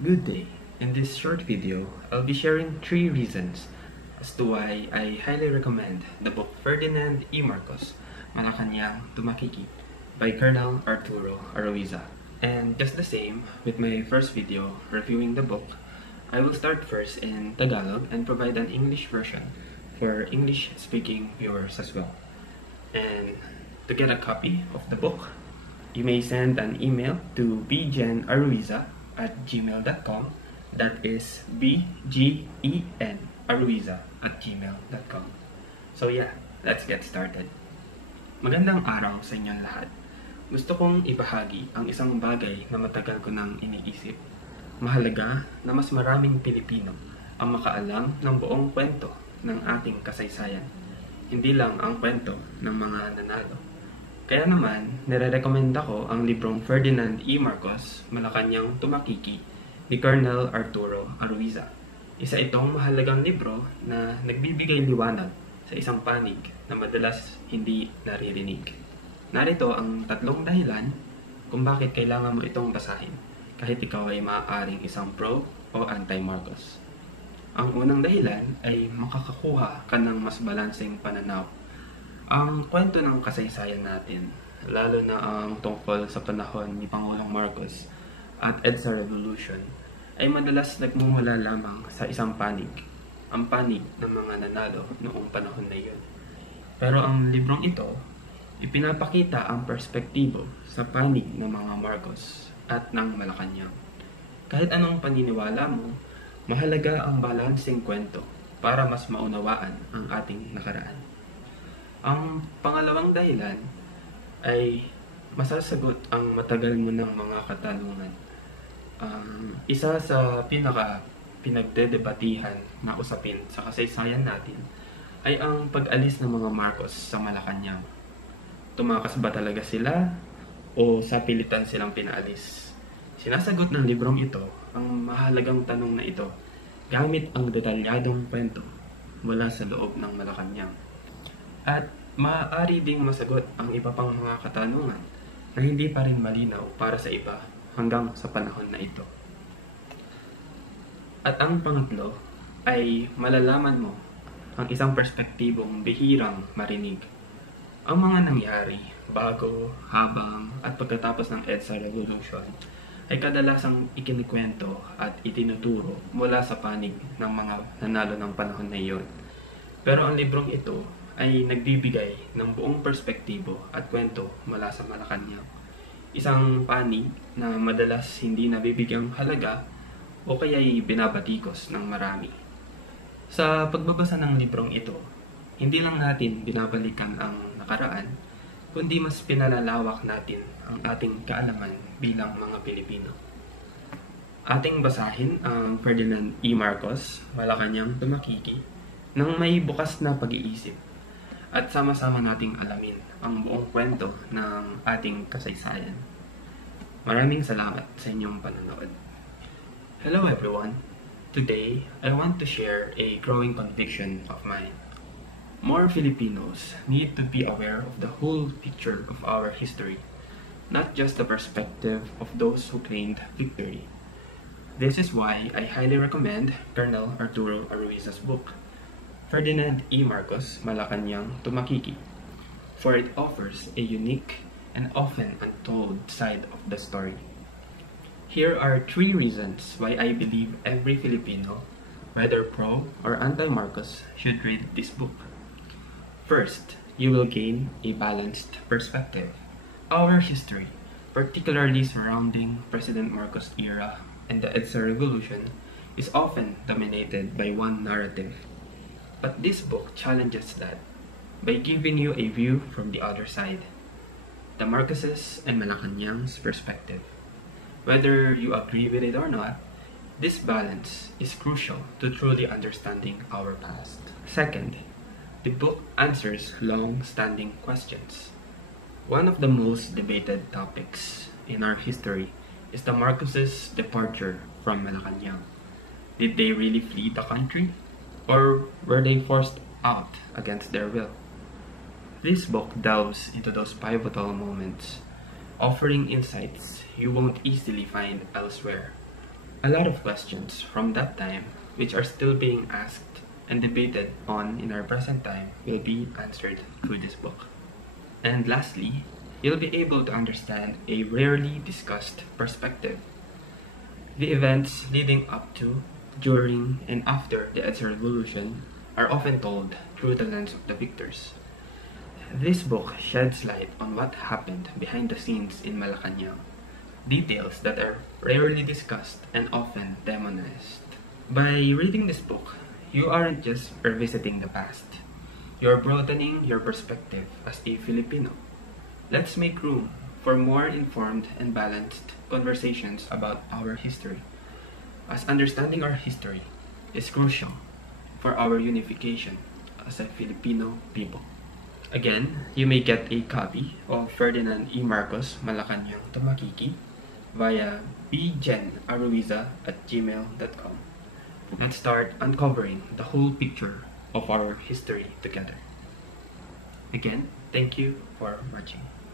Good day. In this short video, I'll be sharing 3 reasons as to why I highly recommend the book Ferdinand E. Marcos, Malacanang Tumakiki by Colonel Arturo Aroiza. And just the same with my first video reviewing the book, I will start first in Tagalog and provide an English version for English-speaking viewers as well. And to get a copy of the book, you may send an email to bgenaruiza@gmail.com. That is bgenaruiza@gmail.com. So yeah, let's get started. Magandang araw sa inyong lahat. Gusto kong ibahagi ang isang bagay na matagal ko nang iniisip. Mahalaga na mas maraming Pilipino ang makaalam ng buong kwento ng ating kasaysayan. Hindi lang ang kwento ng mga nanalo. Kaya naman, nire-recommenda ko ang librong Ferdinand E. Marcos, Malacanang Tumakiki ni Colonel Arturo Aroiza. Isa itong mahalagang libro na nagbibigay liwanag sa isang panig na madalas hindi naririnig. Narito ang 3 dahilan kung bakit kailangan mo itong basahin kahit ikaw ay maaaring isang pro o anti-Marcos. Ang unang dahilan ay makakakuha ka ng mas balanseng pananaw. Ang kwento ng kasaysayan natin, lalo na ang tungkol sa panahon ni Pangulong Marcos at EDSA Revolution, ay madalas nagmumula lamang sa isang panig, ang panig ng mga nanalo noong panahon na iyon. Pero ang librong ito, ipinapakita ang perspektibo sa panig ng mga Marcos at ng Malacanang. Kahit anong paniniwala mo, mahalaga ang balanseng kwento para mas maunawaan ang ating nakaraan. Ang pangalawang dahilan ay masasagot ang matagal mo ng mga katanungan. Isa sa pinagdedebatihan na usapin sa kasaysayan natin ay ang pag-alis ng mga Marcos sa Malacanang. Tumakas ba talaga sila o sa pilitan silang pinaalis? Sinasagot ng librong ito ang mahalagang tanong na ito gamit ang detalyadong kwento mula sa loob ng Malacanang. At maaari ding masagot ang iba pang mga katanungan na hindi pa rin malinaw para sa iba hanggang sa panahon na ito. At ang pangatlo ay malalaman mo ang isang perspektibong bihirang marinig. Ang mga nangyari bago, habang at pagkatapos ng EDSA Revolution ay kadalasang ikinikwento at itinuturo mula sa panig ng mga nanalo ng panahon na iyon. Pero ang librong ito ay nagbibigay ng buong perspektibo at kwento mula sa Malacanang. Isang panig na madalas hindi nabibigyang halaga o kaya'y binabatikos ng marami. Sa pagbabasa ng librong ito, hindi lang natin binabalikan ang nakaraan, kundi mas pinalalawak natin ang ating kaalaman bilang mga Pilipino. Ating basahin ang Ferdinand E. Marcos, Malacanang Tumakiki, nang may bukas na pag-iisip at sama-sama nating alamin ang buong kwento ng ating kasaysayan. Maraming salamat sa inyong panonood. Hello everyone! Today, I want to share a growing conviction of mine. More Filipinos need to be aware of the whole picture of our history, not just the perspective of those who claimed victory. This is why I highly recommend Colonel Arturo Aroiza's book, Ferdinand E. Marcos, Malacanang Tumakiki, for it offers a unique and often untold side of the story. Here are 3 reasons why I believe every Filipino, whether pro or anti-Marcos, should read this book. First, you will gain a balanced perspective. Our history, particularly surrounding President Marcos' era and the EDSA Revolution, is often dominated by one narrative. But this book challenges that by giving you a view from the other side, the Marcoses and Malacanang's perspective. Whether you agree with it or not, this balance is crucial to truly understanding our past. Second, the book answers long-standing questions. One of the most debated topics in our history is the Marcoses' departure from Malacanang. Did they really flee the country? Or were they forced out against their will? This book delves into those pivotal moments, offering insights you won't easily find elsewhere. A lot of questions from that time, which are still being asked and debated on in our present time, will be answered through this book. And lastly, you'll be able to understand a rarely discussed perspective. The events leading up to, during, and after the EDSA Revolution are often told through the lens of the victors. This book sheds light on what happened behind the scenes in Malacanang, details that are rarely discussed and often demonized. By reading this book, you aren't just revisiting the past, you're broadening your perspective as a Filipino. Let's make room for more informed and balanced conversations about our history, as understanding our history is crucial for our unification as a Filipino people. Again, you may get a copy of Ferdinand E. Marcos Malacanang Tumakiki via bjenaruiza@gmail.com. Let's start uncovering the whole picture of our history together. Again, thank you for watching.